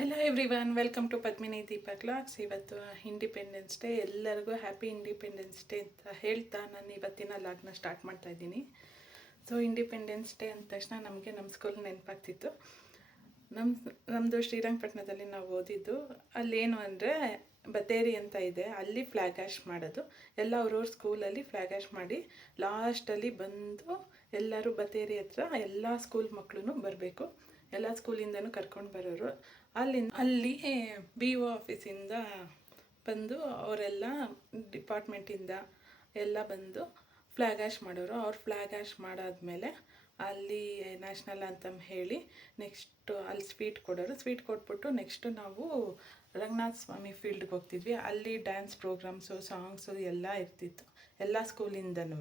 Hello everyone, welcome to Padmini Deepa classes. ಇವತ್ತು Independence Day. ಎಲ್ಲರಿಗೂ happy Independence Day ಅಂತ ಹೇಳ್ತಾ ನಾನು ಇವತ್ತಿನ ಲಾಗ್ನ ಸ್ಟಾರ್ಟ್ ಮಾಡ್ತಾ ಇದ್ದೀನಿ. ಸೊ ಇಂಡಿಪೆಂಡೆನ್ಸ್ ಡೇ ಅಂದ ತಕ್ಷಣ ನಮಗೆ ನಮ್ಮ ಸ್ಕೂಲ್ ನೆನಪಾಗ್ತಿತ್ತು. ನಮ್ಮದು ಶ್ರೀರಂಗಪಟ್ಟಣದಲ್ಲಿ ನಾವು ಓದಿದ್ದು. ಅಲ್ಲೇನು ಅಂದರೆ ಬತೇರಿ ಅಂತ ಇದೆ, ಅಲ್ಲಿ ಫ್ಲ್ಯಾಗ್ ಆ್ಯಶ್ ಮಾಡೋದು. ಎಲ್ಲ ಅವ್ರವ್ರ ಸ್ಕೂಲಲ್ಲಿ ಫ್ಲ್ಯಾಗ್ ಆ್ಯಶ್ ಮಾಡಿ ಲಾಸ್ಟಲ್ಲಿ ಬಂದು ಎಲ್ಲರೂ ಬತೇರಿ ಹತ್ರ ಎಲ್ಲ ಸ್ಕೂಲ್ ಮಕ್ಕಳು ಬರಬೇಕು. ಎಲ್ಲ ಸ್ಕೂಲಿಂದನೂ ಕರ್ಕೊಂಡು ಬರೋರು. ಅಲ್ಲಿ ಬಿ ಒ ಆಫೀಸಿಂದ ಬಂದು ಅವರೆಲ್ಲ ಡಿಪಾರ್ಟ್ಮೆಂಟಿಂದ ಎಲ್ಲ ಬಂದು ಫ್ಲ್ಯಾಗ್ ಆ್ಯಶ್ ಮಾಡೋರು. ಅವ್ರು ಫ್ಲ್ಯಾಗ್ ಆ್ಯಶ್ ಮಾಡಾದ್ಮೇಲೆ ಅಲ್ಲಿ ನ್ಯಾಷನಲ್ ಆ್ಯಂಥಮ್ ಹೇಳಿ ನೆಕ್ಸ್ಟು ಅಲ್ಲಿ ಸ್ವೀಟ್ ಕೊಡೋರು. ಸ್ವೀಟ್ ಕೊಟ್ಬಿಟ್ಟು ನೆಕ್ಸ್ಟು ನಾವು ರಂಗನಾಥ ಸ್ವಾಮಿ ಫೀಲ್ಡ್ಗೆ ಹೋಗ್ತಿದ್ವಿ. ಅಲ್ಲಿ ಡ್ಯಾನ್ಸ್ ಪ್ರೋಗ್ರಾಮ್ಸು, ಸಾಂಗ್ಸು ಎಲ್ಲ ಇರ್ತಿತ್ತು, ಎಲ್ಲ ಸ್ಕೂಲಿಂದನೂ.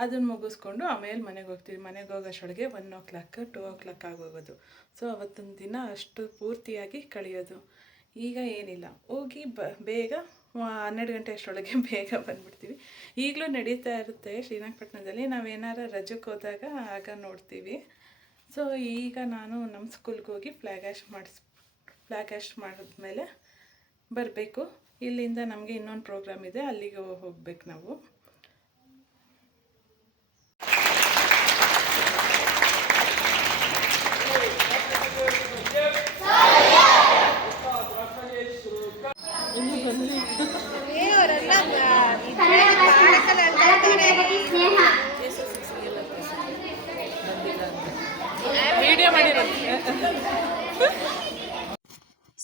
ಅದನ್ನು ಮುಗಿಸ್ಕೊಂಡು ಆಮೇಲೆ ಮನೆಗೆ ಹೋಗ್ತೀವಿ. ಮನೆಗೆ ಹೋಗೋಷ್ಟೊಳಗೆ 1 o'clock 2 o'clock ಆಗೋಗೋದು. ಸೊ ಅವತ್ತೊಂದು ದಿನ ಅಷ್ಟು ಪೂರ್ತಿಯಾಗಿ ಕಳೆಯೋದು. ಈಗ ಏನಿಲ್ಲ, ಹೋಗಿ ಬೇಗ 12 ಗಂಟೆ ಅಷ್ಟರೊಳಗೆ ಬೇಗ ಬಂದುಬಿಡ್ತೀವಿ. ಈಗಲೂ ನಡೀತಾ ಇರುತ್ತೆ ಶ್ರೀರಂಗಪಟ್ಟಣದಲ್ಲಿ. ನಾವೇನಾರು ರಜಕ್ಕೆ ಹೋದಾಗ ಆಗ ನೋಡ್ತೀವಿ. ಸೊ ಈಗ ನಾನು ನಮ್ಮ ಸ್ಕೂಲ್ಗೆ ಹೋಗಿ ಫ್ಲ್ಯಾಗ್ ಆ್ಯಶ್ ಮಾಡಿದ್ಮೇಲೆ ಬರಬೇಕು. ಇಲ್ಲಿಂದ ನಮಗೆ ಇನ್ನೊಂದು ಪ್ರೋಗ್ರಾಮ್ ಇದೆ, ಅಲ್ಲಿಗೆ ಹೋಗ್ಬೇಕು ನಾವು.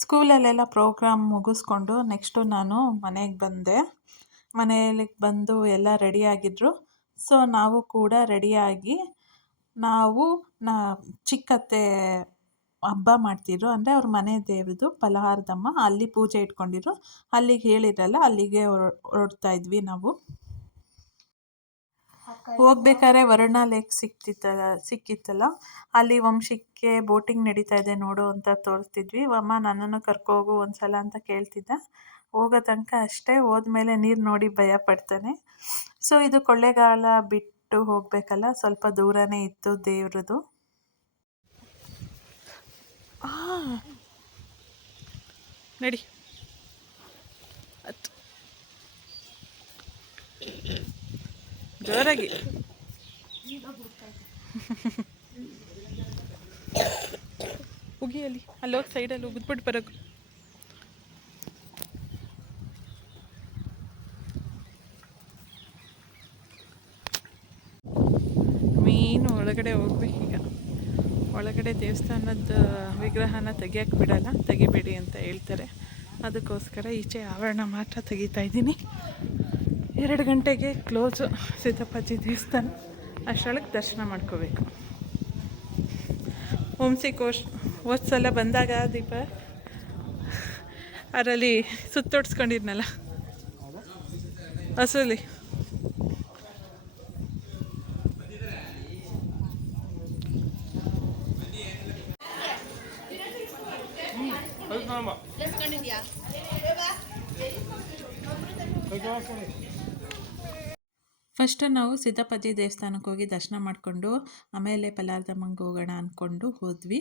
ಸ್ಕೂಲಲ್ಲೆಲ್ಲ ಪ್ರೋಗ್ರಾಮ್ ಮುಗಿಸ್ಕೊಂಡು ನೆಕ್ಸ್ಟು ನಾನು ಮನೆಗೆ ಬಂದೆ. ಮನೆಯಲ್ಲಿ ಬಂದು ಎಲ್ಲ ರೆಡಿಯಾಗಿದ್ದರು. ಸೊ ನಾವು ಕೂಡ ರೆಡಿಯಾಗಿ ಚಿಕ್ಕತ್ತೆ ಹಬ್ಬ ಮಾಡ್ತಿದ್ರು, ಅಂದರೆ ಅವ್ರ ಮನೆ ದೇವ್ರದ್ದು ಫಲಹಾರದಮ್ಮ, ಅಲ್ಲಿ ಪೂಜೆ ಇಟ್ಕೊಂಡಿದ್ರು. ಅಲ್ಲಿಗೆ ಹೇಳಿದ್ರಲ್ಲ, ಅಲ್ಲಿಗೆ ಹೊರಡ್ತಾ ಇದ್ವಿ ನಾವು. ಹೋಗ್ಬೇಕಾದ್ರೆ ವರುಣಾ ಲೇಕ್ ಸಿಕ್ಕಿತ್ತಲ್ಲ, ಅಲ್ಲಿ ವಂಶಿಕ್ಕೆ ಬೋಟಿಂಗ್ ನಡೀತಾ ಇದೆ ನೋಡು ಅಂತ ತೋರಿಸ್ತಿದ್ವಿ. ಅಮ್ಮ ನನ್ನನ್ನು ಕರ್ಕೋಗು ಒಂದ್ಸಲ ಅಂತ ಕೇಳ್ತಿದ್ದ. ಹೋಗೋ ತನಕ ಅಷ್ಟೇ, ಹೋದ್ಮೇಲೆ ನೀರು ನೋಡಿ ಭಯ ಪಡ್ತಾನೆ. ಸೊ ಇದು ಕೊಳ್ಳೇಗಾಲ ಬಿಟ್ಟು ಹೋಗಬೇಕಲ್ಲ, ಸ್ವಲ್ಪ ದೂರನೇ ಇತ್ತು ದೇವ್ರದ್ದು. ನಡಿ ಜೋರಾಗಿ ಉಗಿ ಅಲ್ಲೋಗಿ ಸೈಡಲ್ಲಿ ಉಗಿದ್ಬಿಟ್ಟು ಬರೋದು. ಮೀನು ಒಳಗಡೆ ಹೋಗ್ಬೇಕೀಗ. ಒಳಗಡೆ ದೇವಸ್ಥಾನದ ವಿಗ್ರಹನ ತೆಗಿಯೋಕ್ಕೆ ಬಿಡಲ್ಲ, ತೆಗಿಬೇಡಿ ಅಂತ ಹೇಳ್ತಾರೆ. ಅದಕ್ಕೋಸ್ಕರ ಈಚೆ ಆವರಣ ಮಾತ್ರ ತೆಗಿತಾ ಇದ್ದೀನಿ. 2 ಗಂಟೆಗೆ ಕ್ಲೋಸು ಸಿದ್ದಪ್ಪಾಜಿ ದೇವಸ್ಥಾನ. ಅಷ್ಟರೊಳಗೆ ದರ್ಶನ ಮಾಡ್ಕೋಬೇಕು. ಹೋದ್ಸಲ ಬಂದಾಗ ದೀಪ ಅದರಲ್ಲಿ ಸುತ್ತೋಡ್ಸ್ಕೊಂಡಿದ್ನಲ್ಲ ಹಸುಲಿ. ಫಸ್ಟ್ ನಾವು ಸಿದ್ದಪ್ಪಾಜಿ ದೇವಸ್ಥಾನಕ್ಕೆ ಹೋಗಿ ದರ್ಶನ ಮಾಡಿಕೊಂಡು ಆಮೇಲೆ ಫಲಹಾರದಮ್ಮಂಗೆ ಹೋಗೋಣ ಅಂದ್ಕೊಂಡು ಹೋದ್ವಿ.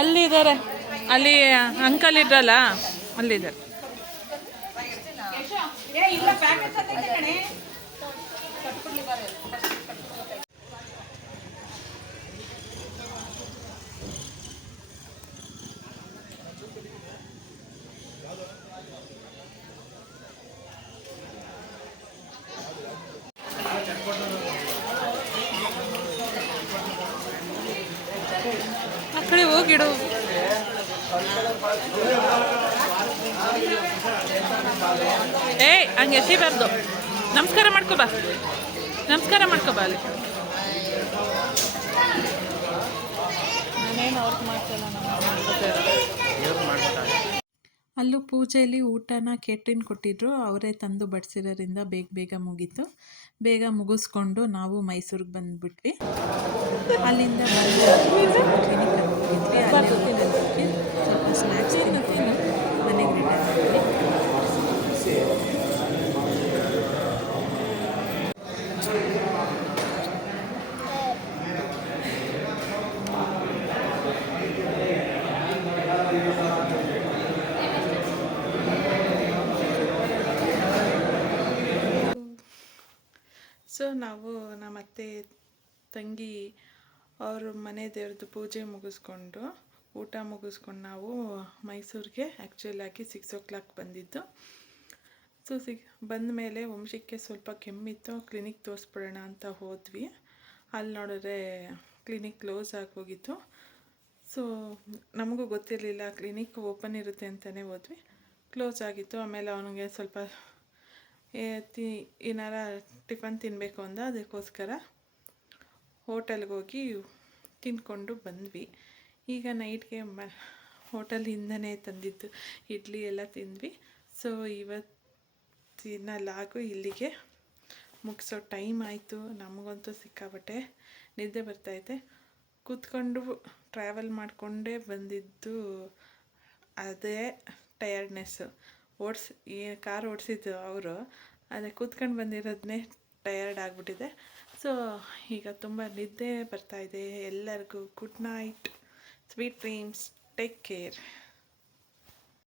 ಅಲ್ಲಿದ್ದಾರೆ, ಅಲ್ಲಿ ಅಂಕಲ್ ಇದ್ರಲ್ಲ ಅಲ್ಲಿದ್ದಾರೆ. ಆ ಕಡೆ ಹೋಗಿಡು. ಹಂಗೆ ಎಸಿಬಾರ್ದು. ನಮಸ್ಕಾರ ಮಾಡ್ಕೊಬಾ, ನಮಸ್ಕಾರ ಮಾಡ್ಕೊಬಾ. ಅಲ್ಲಿ ನಾನೇನು ಅವ್ರಿಗೆ ಮಾಡ್ತಲ್ಲ, ಅಲ್ಲೂ ಪೂಜೆಯಲ್ಲಿ ಊಟನ ಕೇಟ್ರಿನ್ ಕೊಟ್ಟಿದ್ರು, ಅವರೇ ತಂದು ಬಡಿಸಿರೋದ್ರಿಂದ ಬೇಗ ಮುಗೀತು. ಬೇಗ ಮುಗಿಸ್ಕೊಂಡು ನಾವು ಮೈಸೂರಿಗೆ ಬಂದುಬಿಟ್ವಿ. ಅಲ್ಲಿಂದ ಕ್ಲಿನಿಕ್ ಹೋಗಿದ್ವಿ. ಅಲ್ಲಿ ಸ್ವಲ್ಪ ಸ್ನ್ಯಾಕ್ಸ್ ತಿನ್ಕೊಂಡು ಮನೆಗೆ ರಿಟರ್ನ್ ಆದ್ವಿ. ಸೊ ನಾವು ನಮ್ಮ ಅತ್ತೆ ತಂಗಿ ಅವ್ರ ಮನೆ ದೇವ್ರದ್ದು ಪೂಜೆ ಮುಗಿಸ್ಕೊಂಡು ಊಟ ಮುಗಿಸ್ಕೊಂಡು ನಾವು ಮೈಸೂರಿಗೆ ಆ್ಯಕ್ಚುಲಾಗಿ 6 o'clock ಬಂದಿದ್ದು. ಸೊ ಬಂದ ಮೇಲೆ ವಂಶಕ್ಕೆ ಸ್ವಲ್ಪ ಕೆಮ್ಮಿತ್ತು, ಕ್ಲಿನಿಕ್ ತೋರಿಸ್ಬಿಡೋಣ ಅಂತ ಹೋದ್ವಿ. ಅಲ್ಲಿ ನೋಡಿದ್ರೆ ಕ್ಲಿನಿಕ್ ಕ್ಲೋಸ್ ಆಗೋಗಿತ್ತು. ಸೊ ನಮಗೂ ಗೊತ್ತಿರಲಿಲ್ಲ ಕ್ಲಿನಿಕ್ ಓಪನ್ ಇರುತ್ತೆ ಅಂತಲೇ ಹೋದ್ವಿ, ಕ್ಲೋಸ್ ಆಗಿತ್ತು. ಆಮೇಲೆ ಅವನಿಗೆ ಸ್ವಲ್ಪ ಏನಾರ ಟಿಫನ್ ತಿನ್ನಬೇಕು ಅಂದ, ಅದಕ್ಕೋಸ್ಕರ ಹೋಟೆಲ್ಗೆ ಹೋಗಿ ತಿಂದ್ಕೊಂಡು ಬಂದ್ವಿ. ಈಗ ನೈಟ್ಗೆ ಹೋಟೆಲಿಂದನೇ ತಂದಿದ್ದು ಇಡ್ಲಿ ಎಲ್ಲ ತಿಂದ್ವಿ. ಸೊ ಇವತ್ತಿನ ಲಾಗು ಇಲ್ಲಿಗೆ ಮುಗಿಸೋ ಟೈಮ್ ಆಯಿತು. ನಮಗಂತೂ ಸಿಕ್ಕಾಬಟ್ಟೆ ನಿದ್ದೆ ಬರ್ತಾಯಿದೆ. ಕೂತ್ಕೊಂಡು ಟ್ರಾವೆಲ್ ಮಾಡಿಕೊಂಡೇ ಬಂದಿದ್ದು, ಅದೇ ಟಯರ್ಡ್ನೆಸ್ಸು. ಕಾರ್ ಓಡಿಸಿದ್ದು ಅವರು, ಅದೇ ಕೂತ್ಕೊಂಡು ಬಂದಿರೋದನ್ನೇ ಟಯರ್ಡ್ ಆಗಿಬಿಟ್ಟಿದೆ. ಸೊ ಈಗ ತುಂಬ ನಿದ್ದೆ ಬರ್ತಾಯಿದೆ. ಎಲ್ಲರಿಗೂ good night, sweet dreams, take care.